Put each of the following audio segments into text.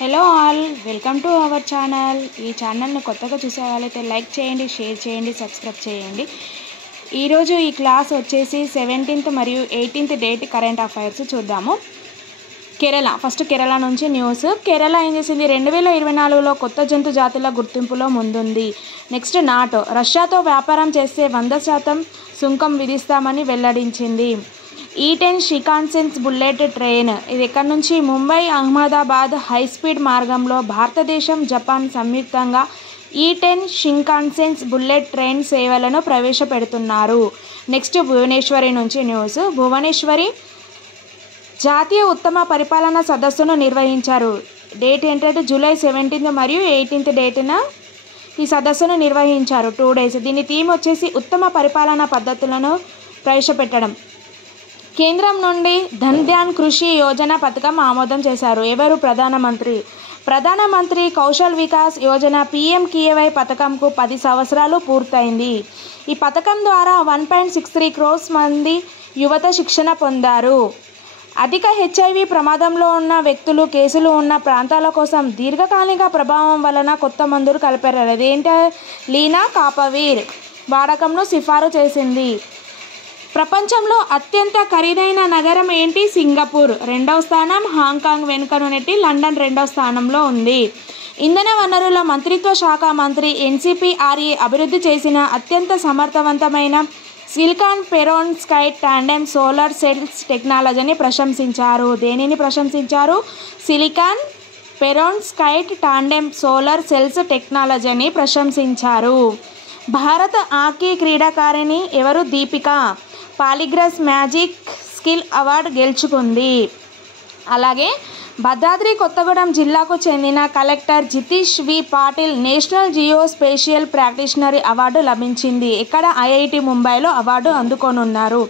Hello all, welcome to our channel. ఈ ఛానల్ని కొత్తగా చూసే వాళ్ళైతే లైక్ చేయండి, షేర్ చేయండి, సబ్స్క్రైబ్ చేయండి. ఈరోజు ఈ క్లాస్ వచ్చేసి 17th మరియు 18th డేట్ కరెంట్ అఫైర్స్ చూద్దాము. ఫస్ట్ కేరళ నుంచి న్యూస్. కేరళ ఏం చేసింది, 2024లో కొత్త జంతు జాతుల గుర్తింపులో ముందుంది. నెక్స్ట్ నాటో రష్యాతో వ్యాపారం చేస్తే 100% సుంకం విధిస్తామని వెల్లడించింది. E10 షికాన్సెన్ బుల్లెట్ ట్రైన్ ఇది ఎక్కడి నుంచి, ముంబై అహ్మదాబాద్ హైస్పీడ్ మార్గంలో భారతదేశం జపాన్ సంయుక్తంగా E10 షికాన్సెన్ బుల్లెట్ ట్రైన్ సేవలను ప్రవేశపెడుతున్నారు. నెక్స్ట్ భువనేశ్వరి నుంచి న్యూస్. భువనేశ్వరి జాతీయ ఉత్తమ పరిపాలన సదస్సును నిర్వహించారు. డేట్ ఏంటంటే జూలై 17th మరియు 18th డేట్న ఈ సదస్సును నిర్వహించారు. 2 days. దీని థీమ్ వచ్చేసి ఉత్తమ పరిపాలనా పద్ధతులను ప్రవేశపెట్టడం. కేంద్రం నుండి ధన్ ధ్యాన్ కృషి యోజన పథకం ఆమోదం చేశారు. ఎవరు? ప్రధానమంత్రి కౌశల్ వికాస్ యోజన PMKVY పథకంకు 10 సంవత్సరాలు పూర్తయింది. ఈ పథకం ద్వారా 1.63 crores మంది యువత శిక్షణ పొందారు. అధిక HIV ప్రమాదంలో ఉన్న వ్యక్తులు, కేసులు ఉన్న ప్రాంతాల కోసం దీర్ఘకాలిక ప్రభావం వలన కొత్త మందులు కలిపారు. అదేంటి? లీనా కాపవీర్ వాడకంను సిఫారు చేసింది. ప్రపంచంలో అత్యంత ఖరీదైన నగరం ఏంటి? సింగపూర్ 2వ స్థానం. హాంకాంగ్ వెనుకను నెట్టి లండన్ 2వ స్థానంలో ఉంది. ఇంధన వనరుల మంత్రిత్వ శాఖ మంత్రి NCPRE అభివృద్ధి చేసిన అత్యంత సమర్థవంతమైన silicon perovskite tandem solar cells టెక్నాలజీని ప్రశంసించారు. దేనిని ప్రశంసించారు? Silicon perovskite tandem solar cells టెక్నాలజీని ప్రశంసించారు. భారత హాకీ క్రీడాకారిణి ఎవరు? Deepika Polygrass magic skill award గెలుచుకుంది. అలాగే భద్రాద్రి కొత్తగూడెం జిల్లాకు చెందిన collector Jitesh V Patil national geo spatial practitioner award లభించింది. ఇక్కడ IIT ముంబైలో అవార్డు అందుకోనున్నారు.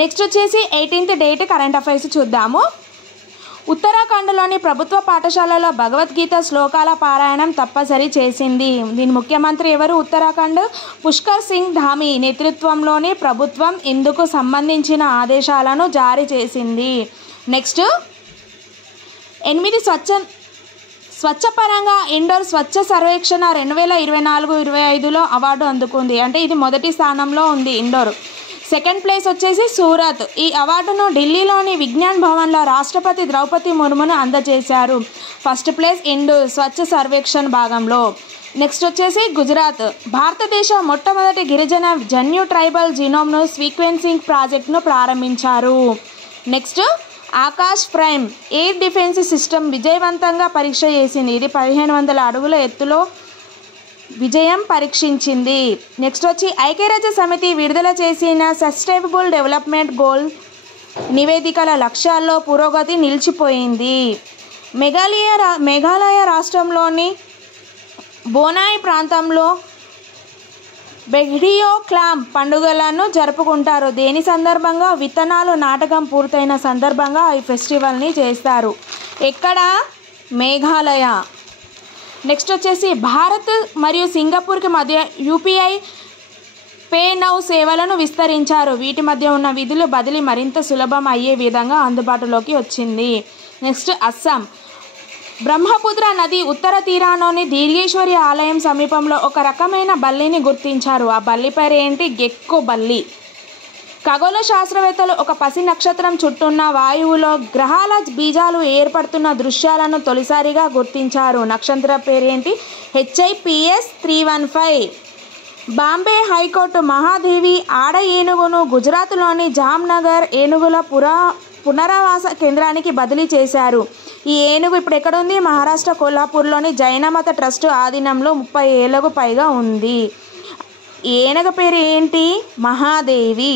నెక్స్ట్ వచ్చేసి 18th డేట్ కరెంట్ అఫైర్స్ చూద్దాము. ఉత్తరాఖండ్లోని ప్రభుత్వ పాఠశాలలో భగవద్గీత శ్లోకాల పారాయణం తప్పనిసరి చేసింది. దీని ముఖ్యమంత్రి ఎవరు? ఉత్తరాఖండ్ పుష్కర్ సింగ్ ధామీ నేతృత్వంలోని ప్రభుత్వం ఇందుకు సంబంధించిన ఆదేశాలను జారీ చేసింది. నెక్స్ట్ 8 స్వచ్ఛపరంగా ఇండోర్ స్వచ్ఛ సర్వేక్షణ 2024-25లో అవార్డు అందుకుంది. అంటే ఇది మొదటి స్థానంలో ఉంది ఇండోర్. సెకండ్ ప్లేస్ వచ్చేసి సూరత్. ఈ అవార్డును ఢిల్లీలోని విజ్ఞాన్ భవన్లో రాష్ట్రపతి ద్రౌపది ముర్మును అందజేశారు. ఫస్ట్ ప్లేస్ ఇండోర్ స్వచ్ఛ సర్వేక్షణ భాగంలో. నెక్స్ట్ వచ్చేసి గుజరాత్. భారతదేశ మొట్టమొదటి గిరిజన జన్యు ట్రైబల్ జీనోమ్ను సీక్వెన్సింగ్ ప్రాజెక్టును ప్రారంభించారు. Next Akash prime air defence system విజయవంతంగా పరీక్ష చేసింది. ఇది 1500 అడుగుల ఎత్తులో విజయం పరీక్షించింది. నెక్స్ట్ వచ్చి ఐక్యరాజ్య సమితి విడుదల చేసిన సస్టైనబుల్ డెవలప్మెంట్ గోల్ నివేదికల లక్ష్యాల్లో పురోగతి నిలిచిపోయింది. మేఘాలయ రాష్ట్రంలోని బోనాయ్ ప్రాంతంలో బెగ్డియో క్లామ్ పండుగలను జరుపుకుంటారు. దేని సందర్భంగా? విత్తనాలు నాటకం పూర్తయిన సందర్భంగా ఈ ఫెస్టివల్ని చేస్తారు. ఎక్కడ? మేఘాలయ. నెక్స్ట్ వచ్చేసి భారత్ మరియు సింగపూర్కి మధ్య UPI పే నౌ సేవలను విస్తరించారు. వీటి మధ్య ఉన్న విధులు బదిలీ మరింత సులభం అయ్యే విధంగా అందుబాటులోకి వచ్చింది. నెక్స్ట్ అస్సాం. బ్రహ్మపుత్ర నది ఉత్తర తీరాలోని దీర్ఘేశ్వరి ఆలయం సమీపంలో ఒక రకమైన బల్లిని గుర్తించారు. ఆ బల్లి పేరు ఏంటి? గెక్కో బల్లి. ఖగోళ శాస్త్రవేత్తలు ఒక పసి నక్షత్రం చుట్టూన్న వాయువులో గ్రహాల బీజాలు ఏర్పడుతున్న దృశ్యాలను తొలిసారిగా గుర్తించారు. నక్షత్రం పేరేంటి? HIPS 315. బాంబే హైకోర్టు మహాదేవి ఆడ ఏనుగును గుజరాత్లోని జామ్నగర్ ఏనుగుల పునరావాస కేంద్రానికి బదిలీ చేశారు. ఈ ఏనుగు ఇప్పుడు ఎక్కడుంది? మహారాష్ట్ర కొల్హాపూర్లోని జైనమత ట్రస్ట్ ఆధీనంలో 30 ఏళ్లకు పైగా ఉంది. ఏనుగు పేరు ఏంటి? మహాదేవి.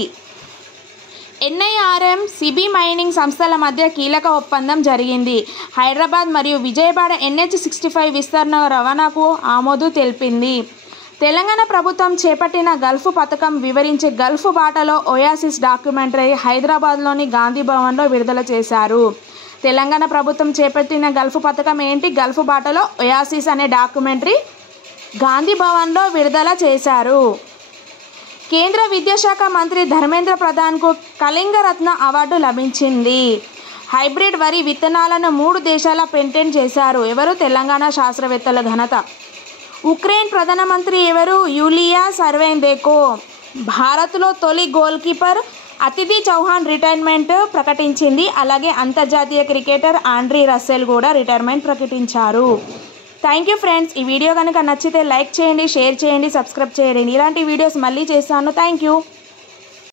NIRM సిబి మైనింగ్ సంస్థల మధ్య కీలక ఒప్పందం జరిగింది. హైదరాబాద్ మరియు విజయవాడ NH65 విస్తరణ రవాణాకు ఆమోదు తెలిపింది. తెలంగాణ ప్రభుత్వం చేపట్టిన గల్ఫ్ పథకం వివరించే గల్ఫ్ బాటలో ఒయాసిస్ డాక్యుమెంటరీ హైదరాబాద్లోని గాంధీ భవన్లో విడుదల చేశారు. తెలంగాణ ప్రభుత్వం చేపట్టిన గల్ఫ్ పథకం ఏంటి? గల్ఫ్ బాటలో ఒయాసిస్ అనే డాక్యుమెంటరీ గాంధీ భవన్లో విడుదల చేశారు. కేంద్ర విద్యాశాఖ మంత్రి ధర్మేంద్ర ప్రధాన్కు కళింగ రత్న అవార్డు లభించింది. హైబ్రిడ్ వరి విత్తనాలను 3 దేశాల పేటెంట్ చేశారు. ఎవరు? తెలంగాణ శాస్త్రవేత్తల ఘనత. ఉక్రెయిన్ ప్రధానమంత్రి ఎవరు? యూలియా సర్వెందెకో. భారత్లో తొలి గోల్ కీపర్ అతిథి చౌహాన్ రిటైర్మెంట్ ప్రకటించింది. అలాగే అంతర్జాతీయ క్రికెటర్ ఆండ్రీ రస్సెల్ కూడా రిటైర్మెంట్ ప్రకటించారు. Thank you friends. ఈ వీడియో కనుక నచ్చితే లైక్ చేయండి, షేర్ చేయండి, సబ్స్క్రైబ్ చేయండి. ఇలాంటి వీడియోస్ మళ్ళీ చేస్తాను. Thank you.